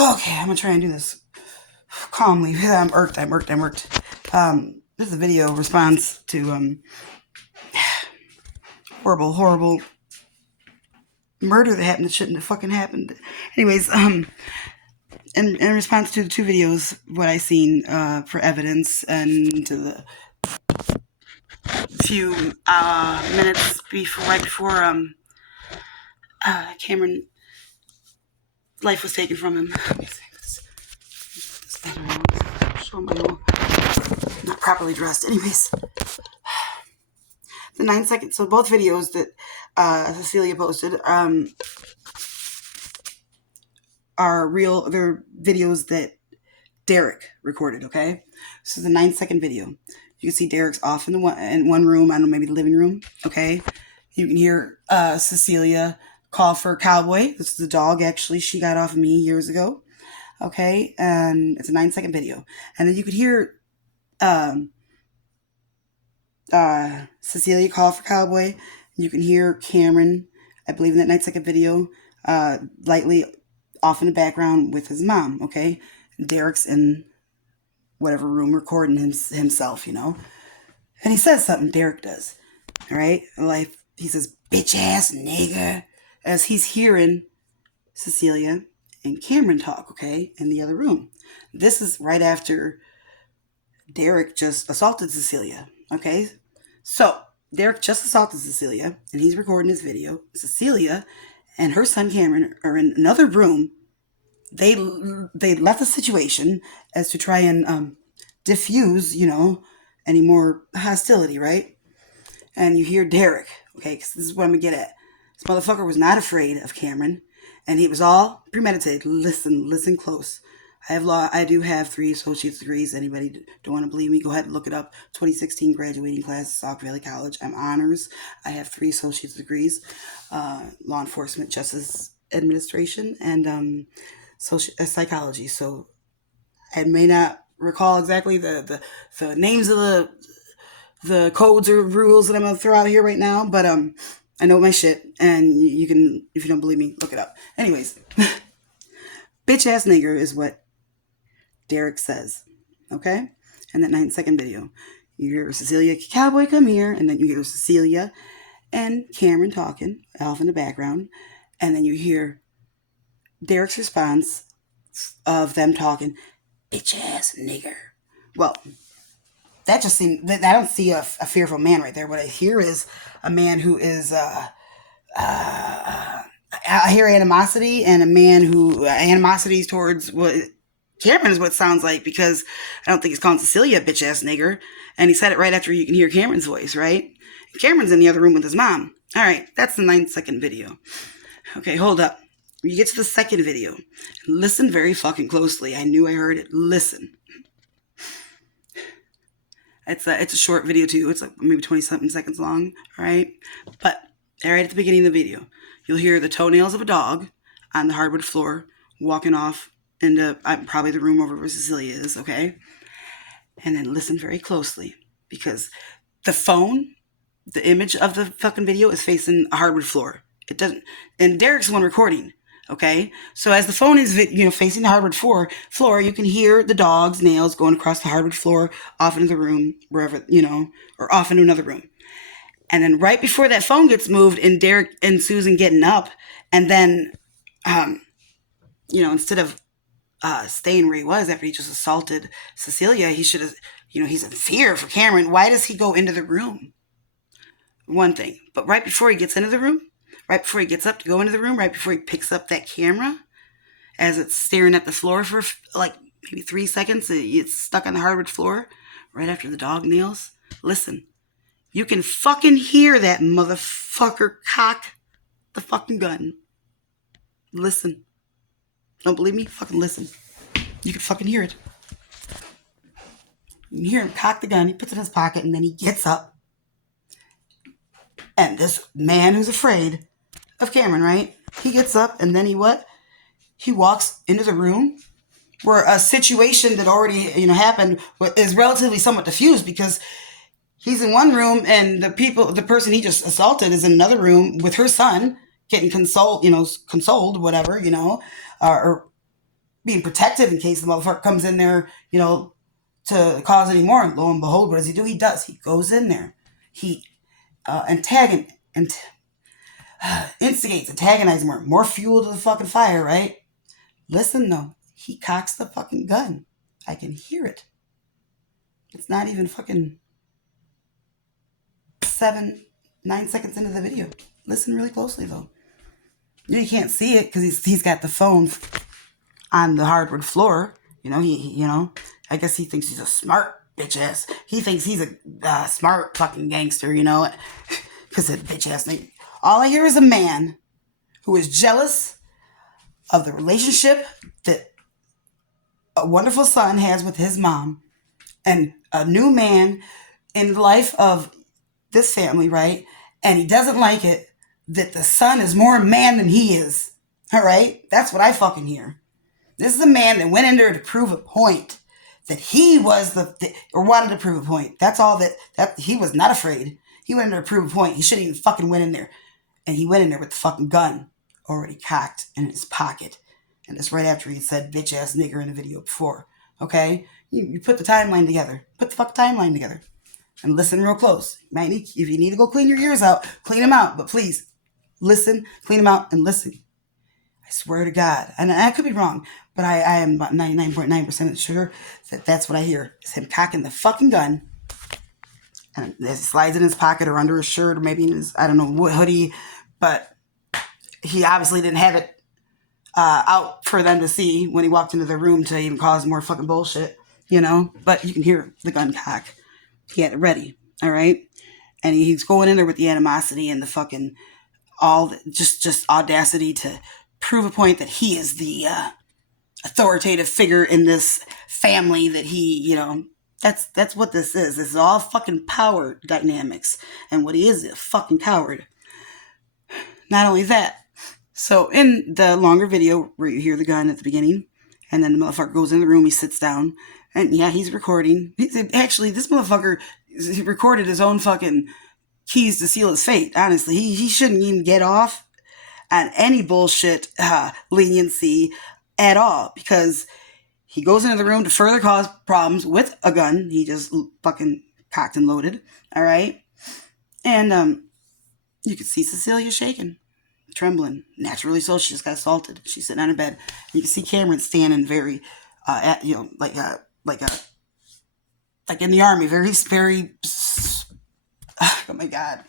Okay, I'm gonna try and do this calmly. I'm irked. This is a video response to horrible murder that happened that shouldn't have fucking happened. Anyways, in response to the two videos, what I seen for evidence, and to the few minutes right before Cameron life was taken from him. Let me see this. Show my little, not properly dressed. Anyways, the 9 seconds. So both videos that Cecilia posted are real. They're videos that Derek recorded. Okay, so the 9-second video. You can see Derek's off in one room. I don't know, maybe the living room. Okay, you can hear Cecilia call for Cowboy. This is the dog, actually. She got off of me years ago. Okay, and it's a 9-second video. And then you could hear Cecilia call for Cowboy. You can hear Cameron, I believe in that 9-second video, lightly off in the background with his mom. Okay, Derek's in whatever room recording himself, you know. And he says something, Derek does. All right, like he says, "Bitch ass nigga," as he's hearing Cecilia and Cameron talk, okay, in the other room. This is right after Derek just assaulted Cecilia, okay? So, Derek just assaulted Cecilia, and he's recording his video. Cecilia and her son Cameron are in another room. They left the situation as to try and diffuse, you know, any more hostility, right? And you hear Derek, okay, because this is what I'm going to get at. This motherfucker was not afraid of Cameron, and it was all premeditated. Listen close. I do have 3 associate's degrees. Anybody don't want to believe me, go ahead and look it up. 2016 graduating class, Sauk Valley College. I'm honors. I have 3 associate's degrees, law enforcement, justice administration, and psychology. So I may not recall exactly the names of the codes or rules that I'm going to throw out here right now, but I know my shit, and you can, if you don't believe me, look it up. Anyways, bitch ass nigger is what Derek says, okay? And that 9-second video. You hear Cecilia, Cowboy, come here, and then you hear Cecilia and Cameron talking off in the background, and then you hear Derek's response of them talking, bitch ass nigger. Well, that just seemed, I don't see a fearful man right there. What I hear is a man who is, I hear animosity, and a man who, animosity towards what Cameron is what it sounds like, because I don't think he's calling Cecilia a bitch ass nigger. And he said it right after you can hear Cameron's voice, right? Cameron's in the other room with his mom. All right, that's the 9-second video. Okay, hold up. You get to the second video. Listen very fucking closely. I knew I heard it. Listen. It's a short video too. It's like maybe 20-something seconds long. All right, but right at the beginning of the video, you'll hear the toenails of a dog on the hardwood floor walking off into probably the room over where Cecilia is. Okay, and then listen very closely, because the phone, the image of the fucking video is facing a hardwood floor. It doesn't, and Derek's the one recording. Okay, so as the phone is, facing the hardwood floor, you can hear the dog's nails going across the hardwood floor, off into the room, wherever, or off into another room. And then right before that phone gets moved, and Derek and Susan getting up, and then, instead of staying where he was after he just assaulted Cecilia, he should have, he's in fear for Cameron. Why does he go into the room? One thing, but right before he gets into the room, right before he gets up to go into the room, right before he picks up that camera, as it's staring at the floor for like maybe 3 seconds, it's stuck on the hardwood floor, right after the dog nails. Listen, you can fucking hear that motherfucker cock the fucking gun. Listen. Don't believe me? Fucking listen. You can fucking hear it. You can hear him cock the gun, he puts it in his pocket, and then he gets up. And this man who's afraid of Cameron, right? He gets up, and then he walks into the room where a situation that already, happened is relatively somewhat diffused, because he's in one room and the person he just assaulted is in another room with her son getting consoled, whatever, or being protective in case the motherfucker comes in there, to cause any more. And lo and behold, what does he do? He does. He goes in there. He instigates, antagonizes more fuel to the fucking fire, right? Listen, though, he cocks the fucking gun. I can hear it. It's not even fucking 9 seconds into the video. Listen really closely, though. You can't see it because he's got the phone on the hardwood floor. I guess he thinks he's a smart bitch ass. He thinks he's a smart fucking gangster, because of bitch ass name. All I hear is a man who is jealous of the relationship that a wonderful son has with his mom, and a new man in the life of this family, right? And he doesn't like it that the son is more man than he is. All right? That's what I fucking hear. This is a man that went in there to prove a point, that he was or wanted to prove a point. That's all that he was not afraid. He went in there to prove a point. He shouldn't even fucking went in there. And he went in there with the fucking gun already cocked in his pocket. And that's right after he said bitch ass nigger in the video before. Okay? You put the timeline together. Put the fucking timeline together. And listen real close. If you need to go clean your ears out, clean them out. But please, listen, clean them out, and listen. I swear to God. And I could be wrong, but I am about 99.9% sure that that's what I hear. Is him cocking the fucking gun. And it slides in his pocket or under his shirt or maybe in his, I don't know, what hoodie. But he obviously didn't have it out for them to see when he walked into the room to even cause more fucking bullshit, But you can hear the gun cock. He had it ready, all right? And he's going in there with the animosity and the fucking just audacity to prove a point that he is the authoritative figure in this family, that he, that's what this is. This is all fucking power dynamics. And what he is a fucking coward. Not only that, so in the longer video where you hear the gun at the beginning, and then the motherfucker goes in the room, he sits down, and yeah, he's recording. Actually, this motherfucker, he recorded his own fucking keys to seal his fate, honestly. He shouldn't even get off on any bullshit leniency at all, because he goes into the room to further cause problems with a gun he just fucking cocked and loaded, all right? And you could see Cecilia shaking, trembling. Naturally so, she just got assaulted. She's sitting on her bed. You can see Cameron standing very, like in the army, very, very, oh my God.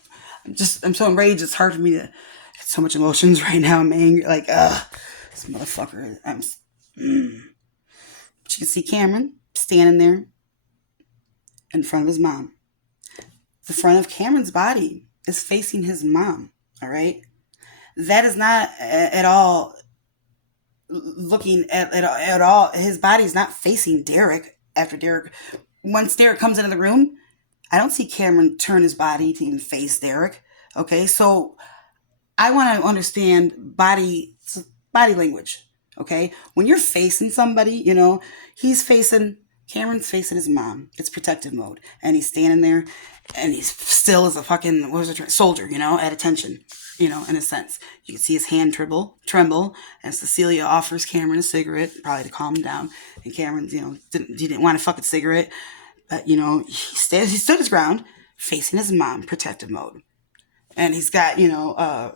I'm so enraged. It's hard for me to get so much emotions right now. I'm angry. This motherfucker. But you can see Cameron standing there in front of his mom. The front of Cameron's body is facing his mom. All right. That is not at all looking at all. His body is not facing Derek after Derek. Once Derek comes into the room, I don't see Cameron turn his body to even face Derek. Okay, so I want to understand body language. Okay, when you're facing somebody, Cameron's facing his mom. It's protective mode, and he's standing there, and he's still as a fucking soldier, at attention, in a sense. You can see his hand tremble, and Cecilia offers Cameron a cigarette, probably to calm him down. And Cameron's, he didn't want a fucking cigarette, but he stood his ground, facing his mom, protective mode, and he's got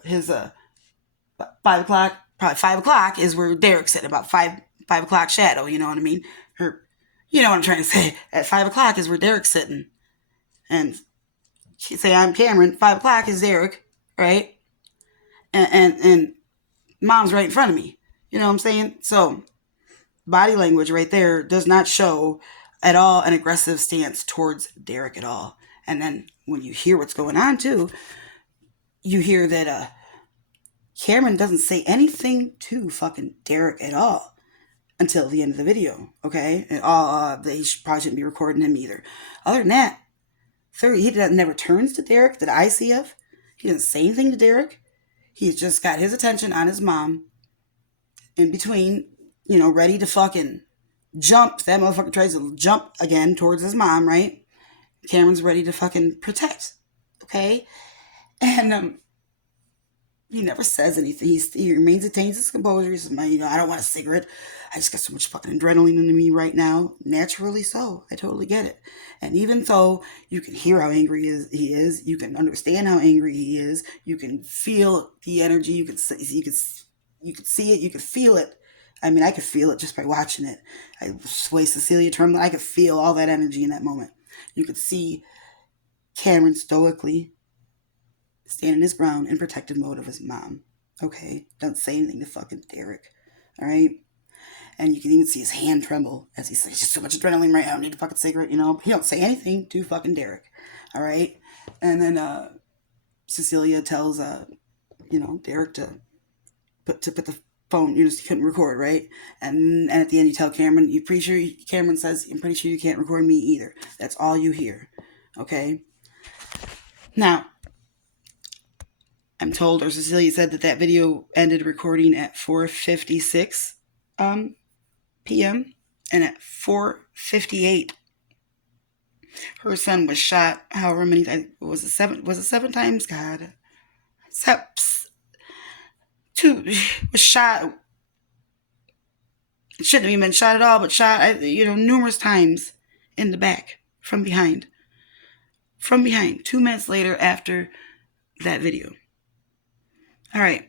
his 5 o'clock. Probably 5 o'clock is where Derek's sitting, about 5 o'clock shadow. You know what I mean? You know what I'm trying to say. At 5 o'clock is where Derek's sitting. And she say, I'm Cameron. 5 o'clock is Derek, right? And mom's right in front of me. You know what I'm saying? So body language right there does not show at all an aggressive stance towards Derek at all. And then when you hear what's going on too, you hear that Cameron doesn't say anything to fucking Derek at all until the end of the video, okay? And they probably shouldn't be recording him either. Other than that, he never turns to Derek that I see of. He doesn't say anything to Derek. He's just got his attention on his mom in between, ready to fucking jump. That motherfucker tries to jump again towards his mom, right? Cameron's ready to fucking protect, okay? And He never says anything. He remains attains his composure. He says, I don't want a cigarette. I just got so much fucking adrenaline into me right now. Naturally so. I totally get it. And even though you can hear how angry he is, you can understand how angry he is, you can feel the energy, you can see it, you can feel it. I mean, I could feel it just by watching it. I way Cecilia termed it. I could feel all that energy in that moment. You could see Cameron stoically standing his ground in protective mode of his mom. Okay? Don't say anything to fucking Derek. Alright? And you can even see his hand tremble as he says, just so much adrenaline right now, I need a fucking cigarette, He don't say anything to fucking Derek. Alright? And then Cecilia tells Derek to put the phone, he couldn't record, right? And at the end you tell Cameron, Cameron says, I'm pretty sure you can't record me either. That's all you hear. Okay? Now, I'm told, or Cecilia said, that video ended recording at 4:56 p.m. and at 4:58 her son was shot. However many, was it seven times? God, two was shot. It shouldn't have even been shot at all, but shot numerous times in the back from behind. 2 minutes later after that video. All right.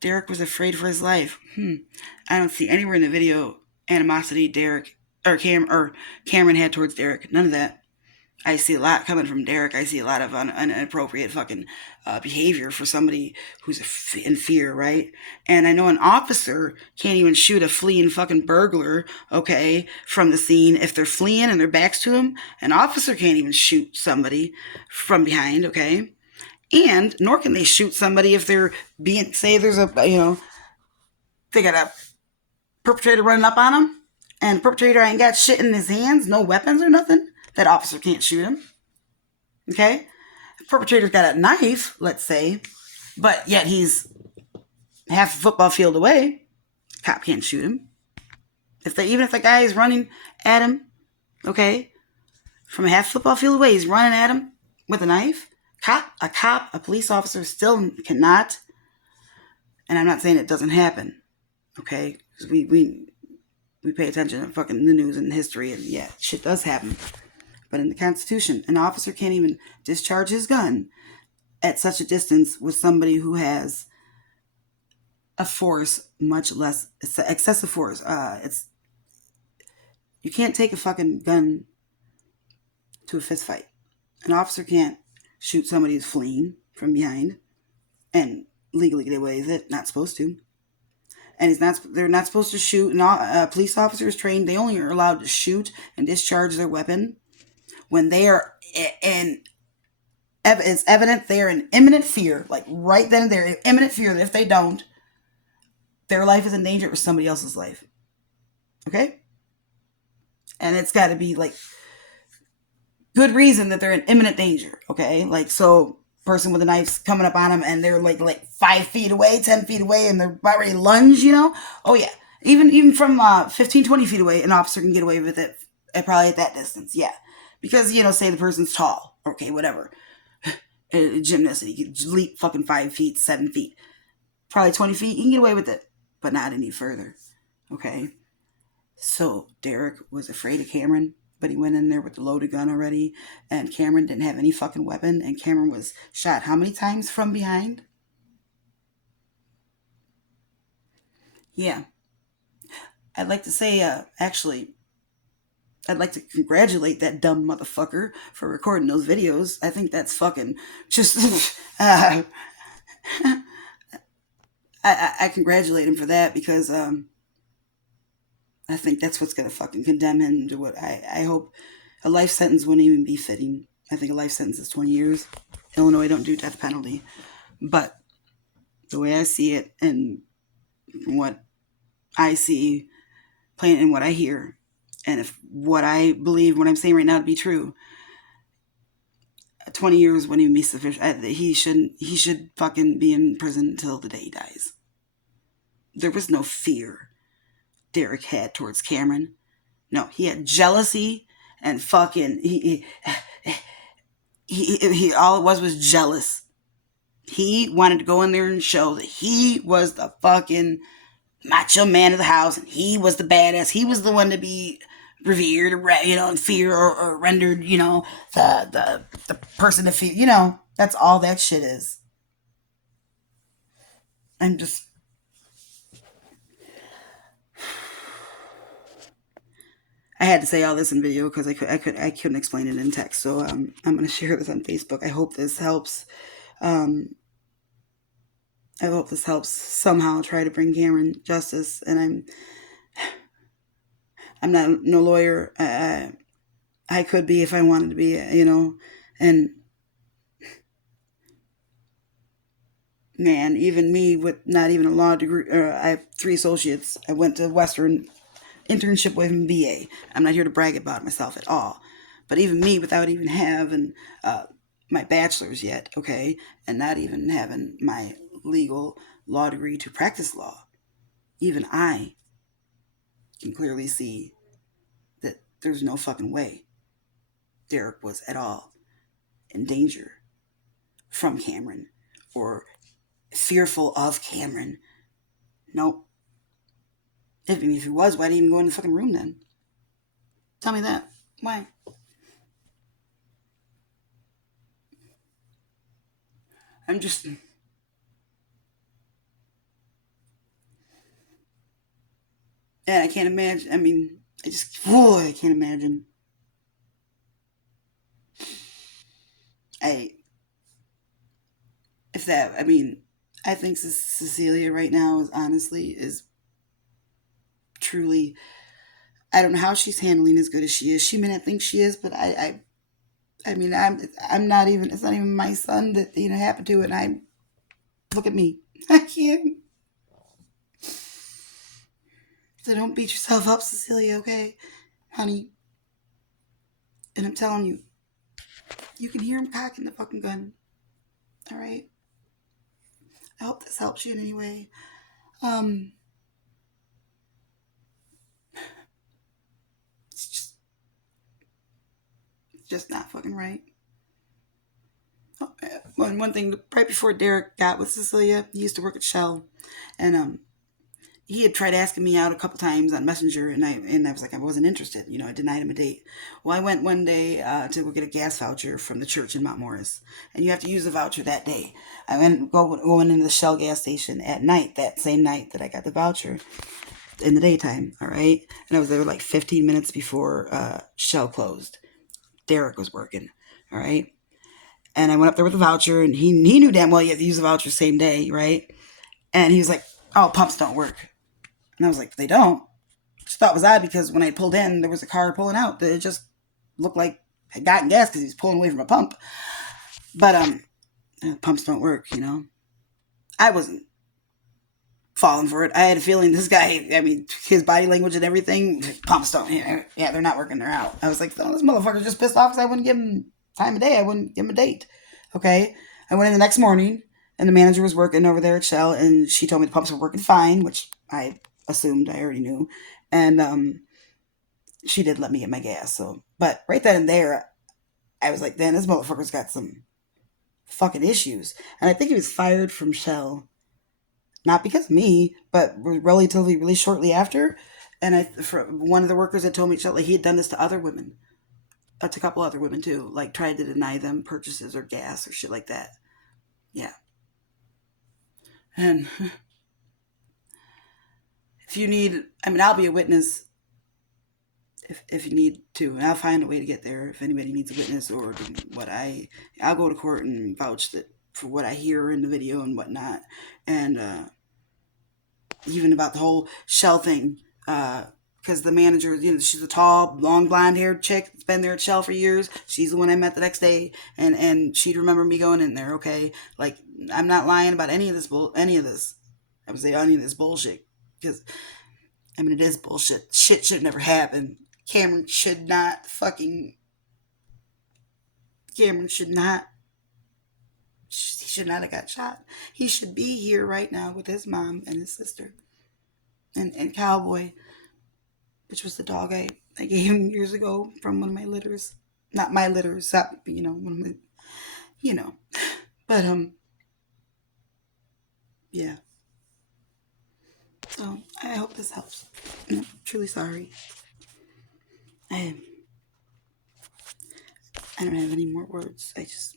Derek was afraid for his life. I don't see anywhere in the video animosity Cameron had towards Derek. None of that. I see a lot coming from Derek. I see a lot of inappropriate fucking behavior for somebody who's in fear, right? And I know an officer can't even shoot a fleeing fucking burglar, okay, from the scene. If they're fleeing and their back's to him, an officer can't even shoot somebody from behind, okay? And nor can they shoot somebody if they're say there's they got a perpetrator running up on them, and the perpetrator ain't got shit in his hands, no weapons or nothing. That officer can't shoot him. Okay? The perpetrator's got a knife, let's say, but yet he's half a football field away. Cop can't shoot him. Even if the guy is running at him, okay, from a half football field away, he's running at him with a knife. A police officer still cannot, and I'm not saying it doesn't happen, okay? We pay attention to fucking the news and history, and yeah, shit does happen. But in the Constitution, an officer can't even discharge his gun at such a distance with somebody who has a force, much less excessive force. You can't take a fucking gun to a fist fight. An officer can't shoot somebody who's fleeing from behind and legally get away with it. Not supposed to. And they're not supposed to shoot. Police officers trained, they only are allowed to shoot and discharge their weapon when they are it's evident they are in imminent fear. Like right then and there, in imminent fear that if they don't, their life is in danger or somebody else's life. Okay? And it's got to be like good reason that they're in imminent danger, okay? Like, so person with a knife's coming up on them and they're like 5 feet away, 10 feet away, and they're about ready to lunge, Oh yeah. Even from 15, 20 feet away, an officer can get away with it probably at that distance, yeah. Because, say the person's tall, okay, whatever. A gymnast, he can leap fucking 5 feet, 7 feet. Probably 20 feet, you can get away with it, but not any further, okay? So Derek was afraid of Cameron, but he went in there with the loaded gun already, and Cameron didn't have any fucking weapon, and Cameron was shot how many times from behind? Yeah. I'd like to say, I'd like to congratulate that dumb motherfucker for recording those videos. I think that's fucking just, I congratulate him for that because, I think that's what's going to fucking condemn him to what I hope a life sentence wouldn't even be fitting. I think a life sentence is 20 years. Illinois don't do death penalty. But the way I see it and what I see playing and what I hear, and if what I believe, what I'm saying right now to be true, 20 years wouldn't even be sufficient. He should fucking be in prison until the day he dies. There was no fear Derek had towards Cameron. No, he had jealousy and fucking he all it was jealous. He wanted to go in there and show that he was the fucking macho man of the house, and he was the badass. He was the one to be revered, or in fear, or rendered, the person to fear. That's all that shit is. I'm just. I had to say all this in video because I couldn't explain it in text. So I'm going to share this on Facebook. I hope this helps. Um, I hope this helps somehow try to bring Cameron justice. And I'm not no lawyer. I could be if I wanted to be, And man, even me with not even a law degree, I have 3 associates. I went to Western internship with an BA. I'm not here to brag about myself at all. But even me, without even having my bachelor's yet, okay, and not even having my legal law degree to practice law, even I can clearly see that there's no fucking way Derek was at all in danger from Cameron or fearful of Cameron. Nope. If he was, why did he even go in the fucking room then? Tell me that. Why? I'm just. And I can't imagine. I mean, I can't imagine. I, if that, I mean, I think Cecilia right now is truly. I don't know how she's handling as good as she is. She may not think she is, but I mean, I'm not even. It's not even my son that happened to it. And I look at me. I can't. So don't beat yourself up, Cecilia. Okay, honey. And I'm telling you, you can hear him cocking the fucking gun. All right. I hope this helps you in any way. Um, it's just not fucking right. Oh, one thing, right before Derek got with Cecilia, he used to work at Shell, and he had tried asking me out a couple times on Messenger, and I was like, I wasn't interested. I denied him a date. Well, I went one day to go get a gas voucher from the church in Mount Morris, and you have to use the voucher that day. I went going into the Shell gas station at night, that same night that I got the voucher, in the daytime. All right, and I was there like 15 minutes before Shell closed. Derek was working. All right, and I went up there with the voucher, and he knew damn well you have to use the voucher same day, right? And he was like, "Oh, pumps don't work." And I was like, "They don't." Just thought it was odd because when I pulled in, there was a car pulling out that it just looked like had gotten gas because he was pulling away from a pump. But pumps don't work. I wasn't falling for it. I had a feeling this guy. I mean, his body language and everything. Pumps don't. Yeah, they're not working. They're out. I was like, oh, this motherfucker's just pissed off because I wouldn't give him time of day. I wouldn't give him a date. Okay. I went in the next morning, and the manager was working over there at Shell, and she told me the pumps were working fine, which I assumed. I already knew, and she did let me get my gas. So, but right then and there, I was like, "Then this motherfucker's got some fucking issues." And I think he was fired from Shell, not because of me, but relatively, really shortly after. And for one of the workers had told me like he had done this to other women, to a couple other women too, like tried to deny them purchases or gas or shit like that. Yeah, and if you need, I mean, I'll be a witness if you need to, and I'll find a way to get there if anybody needs a witness or I'll go to court and vouch that for what I hear in the video and whatnot, and even about the whole Shell thing, because the manager, she's a tall, long, blonde-haired chick that's been there at Shell for years. She's the one I met the next day, and she'd remember me going in there. Okay, like I'm not lying about any of this. I would say any of this bullshit because I mean it is bullshit. Shit should never happen. Cameron should not fucking. Cameron should not. He should not have got shot. He should be here right now with his mom and his sister and Cowboy, which was the dog I gave him years ago from one of my litters. Not my litters, one of my, you know. But Yeah. So I hope this helps. I'm truly sorry. I I don't have any more words. I just